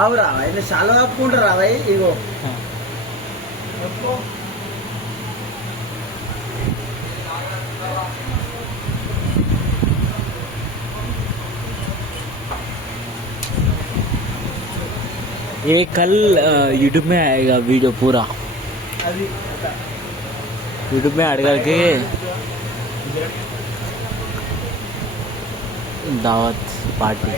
ఆవురా ఆయన చాలా కప్పుకుంటారా అవి ఇగో ये कल यूट्यूब में आएगा वीडियो पूरा यूट्यूब में ऐड करके दावत पार्टी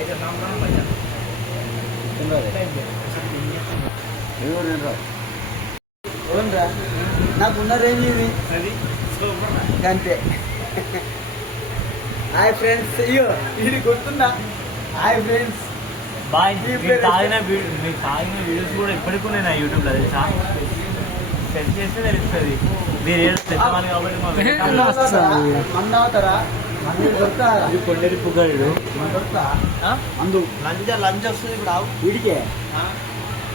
నాకున్న రేంజ్ ఇది అంతే. హాయ్ ఫ్రెండ్స్, అయ్యో ఇది గుర్తుందా? హాయ్ ఫ్రెండ్స్, మీకు తాగిన వీడియోస్ కూడా ఇప్పటికీ ఉన్నాయి నా యూట్యూబ్లో తెలుసా. సెట్ చేస్తే తెలుస్తుంది. మీరు ఏదో తెచ్చామని కాబట్టి మందు అవుతారా? మందు దొరుకుతా? కొండరి పుగాడు దొరుకుతా మందు లంచ్ వస్తుంది ఇప్పుడు. ఆవు వీడికే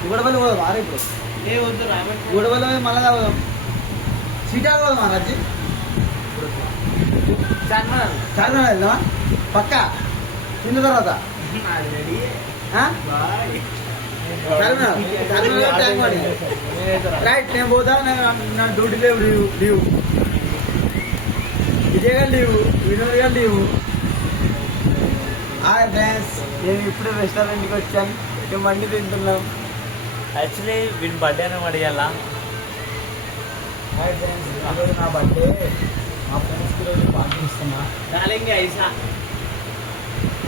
గొడవలు పోదాం. ఆరే ఇప్పుడు ఏ వద్దు గొడవలు మళ్ళా తాగుదాం. సీటా పోదాం రాజీ. చార్మినార్ వెళ్దామా? పక్కా తిన్న తర్వాత రైట్. నేను పోతా, నా డ్యూటీ లేవు, లీవు విజయ్ గారు లీవు, వినోద్ గారు లీవు. హాయ్ ఫ్రెండ్స్, నేను ఇప్పుడు రెస్టారెంట్కి వచ్చాను. మేము మండి తింటున్నాం. యాక్చువల్లీ వీడి బర్త్డే అని అడిగాలా. హాయ్ ఫ్రెండ్స్, ఈరోజు నా బర్త్డే. మా ఫ్రెండ్స్కి ఈరోజు పార్టీ ఇస్తున్నా. ఐసా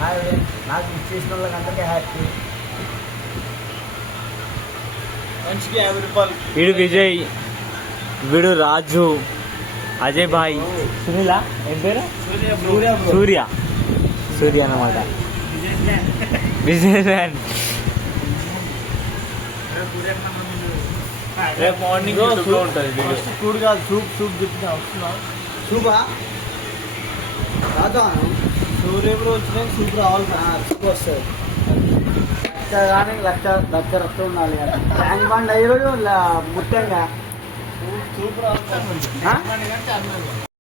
హాయ్ ఫ్రెండ్స్, నాకు ఇచ్చేసిన వాళ్ళకందరికీ హ్యాపీ. మంచిగా 50 రూపాయలు. వీడు విజయ్, వీడు రాజు, అజయ్ భాయ్, సునీలా ఏం పేరు? సూర్య. సూర్య అన్నమాట, బిజినెస్ మ్యాన్. రేపు మార్నింగ్ ఉంటుంది వీడియో. చూడు కాదు, సూప్ చెప్తున్నా. వస్తున్నా సూపా రాదు. సూర్య ఎప్పుడు వచ్చినా సూప్ రావాలి. సూప్ వస్తుంది కానీ లక్ష రక్తం ఉండాలి. ట్యాంక్ బండ్ అయ్యి ముఖ్యంగా సూప్ రావాలి.